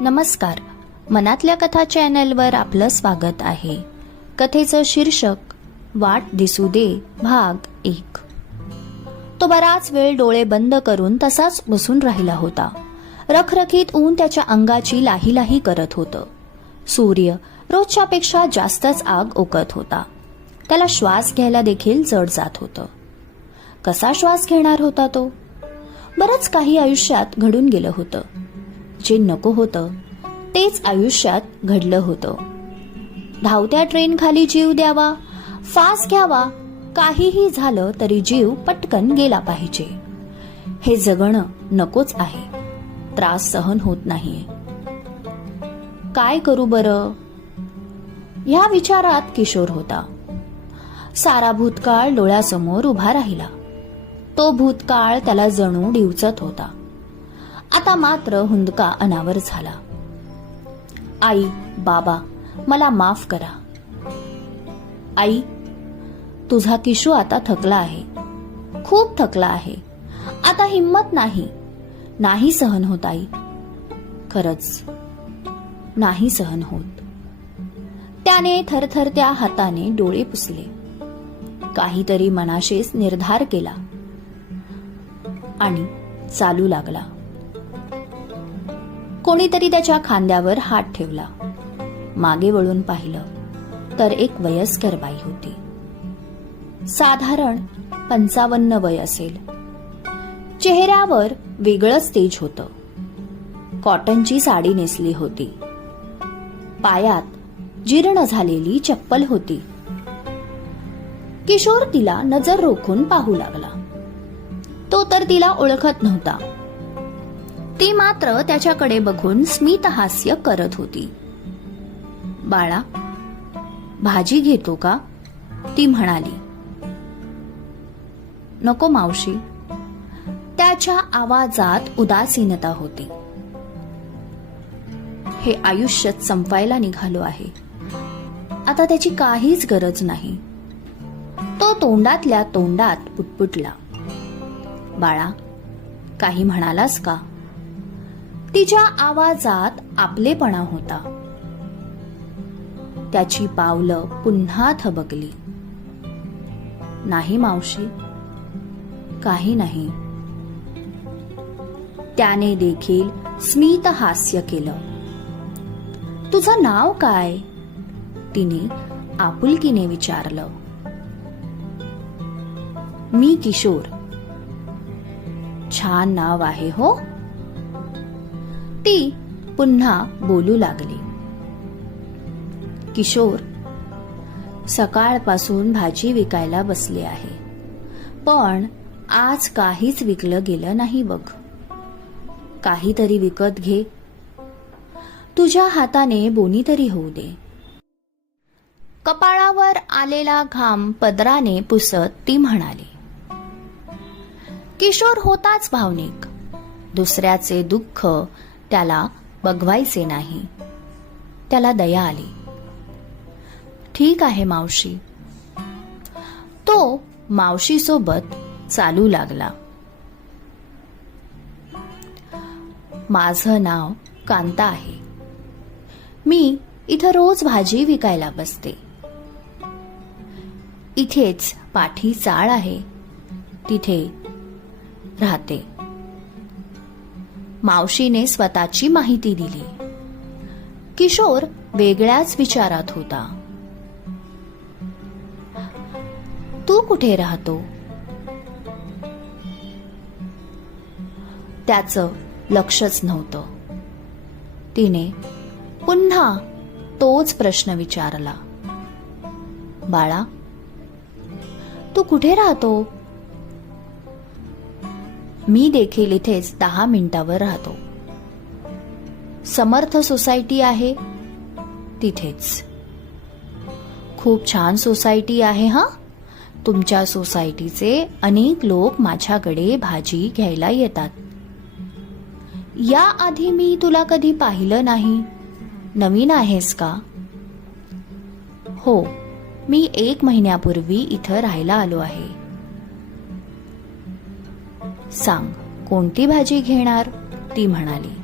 नमस्कार. मनातल्या कथा चॅनलवर आपलं स्वागत आहे. कथेचं शीर्षक वाट दिसू दे भाग एक. तो बराच वेळ डोळे बंद करून तसाच बसून राहिला होता. रखरखीत ऊन त्याच्या अंगाची लाही लाही करत होतं. सूर्य रोजच्यापेक्षा जास्तच आग ओकत होता. त्याला श्वास घ्यायला देखील जड जात होतं. कसा श्वास घेणार होता तो? बरंच काही आयुष्यात घडून गेलं होतं. जे नको होतं तेच आयुष्यात घडलं होतं. धावत्या ट्रेन खाली जीव द्यावा फास घ्यावा काहीही झालं तरी जीव पटकन गेला पाहिजे. हे जगणं नकोच आहे त्रास सहन होत नाहीये. काय करू बरं? ह्या विचारात किशोर होता. सारा भूतकाळ डोळ्यासमोर उभा राहिला. तो भूतकाळ त्याला जणू डिवचत होता. आता मात्र हुंदका अनावर झाला. आई बाबा मला माफ करा. आई तुझा किशू आता थकला आहे. खूप थकला आहे. आता हिम्मत नाही. नाही सहन होत आई. खरच नाही सहन होत. त्याने थरथरत्या हाताने डोळे पुसले. काहीतरी मनाशेच निर्धार केला. आणि चालू लागला. कोणीतरी त्याच्या खांद्यावर हात ठेवला. मागे वळून पाहिलं तर एक वयस्कर बाई होती. साधारण पंचावन्न वय असेल. चेहऱ्यावर वेगळंच तेज होतं. कॉटनची साडी नेसली होती. पायात जीर्ण झालेली चप्पल होती. किशोर तिला नजर रोखून पाहू लागला. तो तर तिला ओळखत नव्हता. ती मात्र त्याच्याकडे बघून स्मित हास्य करत होती. बाळा भाजी घेतो का? ती म्हणाली. नको मावशी. त्याच्या आवाजात उदासीनता होती. हे आयुष्य संपायला निघालो आहे. आता त्याची काहीच गरज नाही. तो तोंडातल्या तोंडात पुटपुटला. बाळा काही म्हणालास का? तिच्या आवाजात आपलेपणा होता. त्याची पावलं पुन्हा थबकली. नाही मावशी काही नाही. त्याने देखील स्मित हास्य केलं. तुझं नाव काय? तिने आपुलकीने विचारलं. मी किशोर. छान नाव आहे हो. ती पुन्हा बोलू लागली. किशोर सकाळपासून भाजी विकायला बसले आहे. पण आज काहीच विकलं गेलं नाही बघ. काहीतरी विकत घे. तुझ्या हाताने बोनी तरी होऊ दे. कपाळावर आलेला घाम पदराने पुसत ती म्हणाली किशोर होताच भावनिक. दुसऱ्याचे दुःख त्याला बघवायचे नाही. त्याला दया आली. ठीक आहे मावशी. तो मावशी सोबत चालू लागला. माझं नाव कांता आहे. मी इथं रोज भाजी विकायला बसते. इथेच पाठी चाळ आहे. तिथे राहते. मावशीने स्वतःची माहिती दिली. किशोर वेगळ्याच विचारात होता. तू कुठे राहतो? त्याचं लक्षच नव्हतं. तिने पुन्हा तोच प्रश्न विचारला. बाळा तू कुठे राहतो? मी देखील इथेच दहा मिनिटावर राहतो. समर्थ सोसायटी आहे? तिथेच. खूप छान सोसायटी आहे हा? तुमच्या सोसायटीचे अनेक लोक माझ्याकडे भाजी घ्यायला येतात. याआधी मी तुला कधी पाहिलं नाही. नवीन आहेस का? हो मी एक महिन्यापूर्वी इथं राहायला आलो आहे. सांग कोणती भाजी घेणार? ती म्हणाली.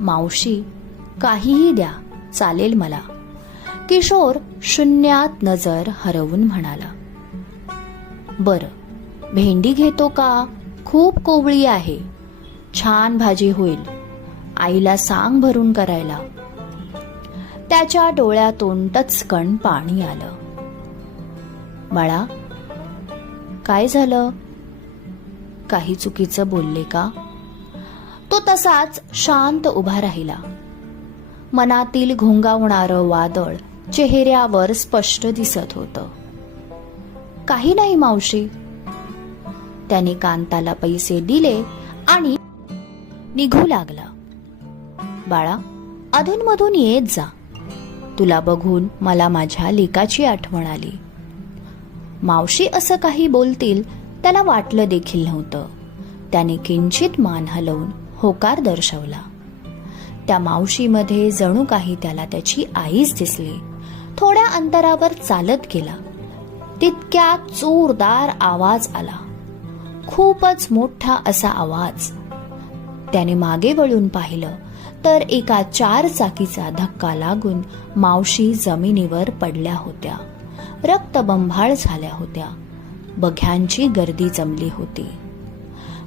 मावशी काहीही द्या चालेल मला. किशोर शून्यात नजर हरवून म्हणाला. बर भेंडी घेतो का? खूप कोवळी आहे. छान भाजी होईल. आईला सांग भरून करायला. त्याच्या डोळ्यातून टचकण पाणी आलं. बाळा काय झालं? काही चुकीचं बोलले का? तो तसाच शांत उभा राहिला. मनातील घोंगावणारं वादळ चेहऱ्यावर स्पष्ट दिसत होतं. काही नाही मावशी. त्याने कांताला पैसे दिले आणि निघू लागला. बाळा अधूनमधून येत जा. तुला बघून मला माझ्या लेकाची आठवण आली. मावशी असं काही बोलतील त्याला वाटलं देखील नव्हतं. त्याने किंचित मान हलवून होकार दर्शवला. त्या मावशीमध्ये जणू काही त्याला त्याची आईच दिसली. थोड्या अंतरावर चालत गेला. तितक्या जोरदार आवाज आला. खूपच मोठा असा आवाज. त्याने मागे वळून पाहिलं तर एका चार चाकीचा धक्का लागून मावशी जमिनीवर पडल्या होत्या. रक्तबंभाळ झाल्या होत्या. बघ्यांची गर्दी जमली होती.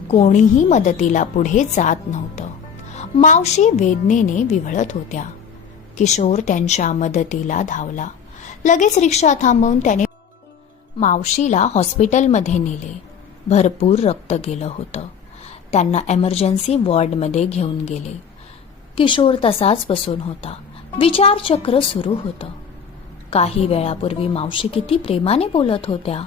कोणीही मदतीला पुढे जात नव्हतं. मावशी वेदनेने विव्हळत होत्या. किशोर त्यांच्या मदतीला धावला. लगेच रिक्षा थांबवून त्याने मावशीला हॉस्पिटलमध्ये नेले. भरपूर रक्त गेलं होतं. त्यांना एमर्जन्सी वॉर्डमध्ये घेऊन गेले. किशोर तसाच बसून होता. विचारचक्र सुरू होतं. काही वेळापूर्वी मावशी किती प्रेमाने बोलत होत्या.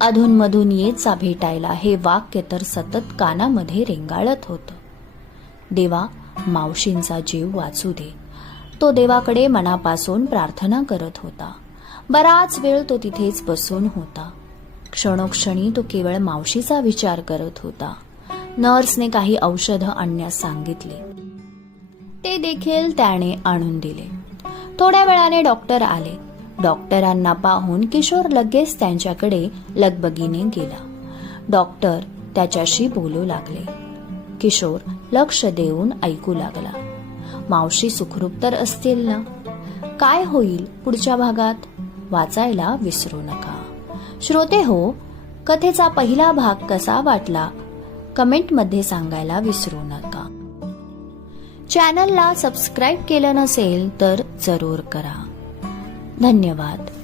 अधूनमधून येत जा भेटायला हे वाक्य तर सतत कानामध्ये रेंगाळत होतं. देवा मावशींचा जीव वाचू दे. तो देवाकडे मनापासून प्रार्थना करत होता. बराच वेळ तो तिथेच बसून होता. क्षणोक्षणी तो केवळ मावशीचा विचार करत होता. नर्सने काही औषधं आणण्यास सांगितले. ते देखील त्याने आणून दिले. थोड्या वेळाने डॉक्टर आले. डॉक्टरांना पाहून किशोर लगेच त्यांच्याकडे लगबगीने गेला. डॉक्टर त्याच्याशी बोलू लागले. किशोर लक्ष देऊन ऐकू लागला. मावशी सुखरूप तर असतील ना? काय होईल पुढच्या भागात? वाचायला विसरू नका. श्रोते हो कथेचा पहिला भाग कसा वाटला? कमेंटमध्ये सांगायला विसरू नका. चॅनलला सबस्क्राईब केलं नसेल तर जरूर करा. धन्यवाद.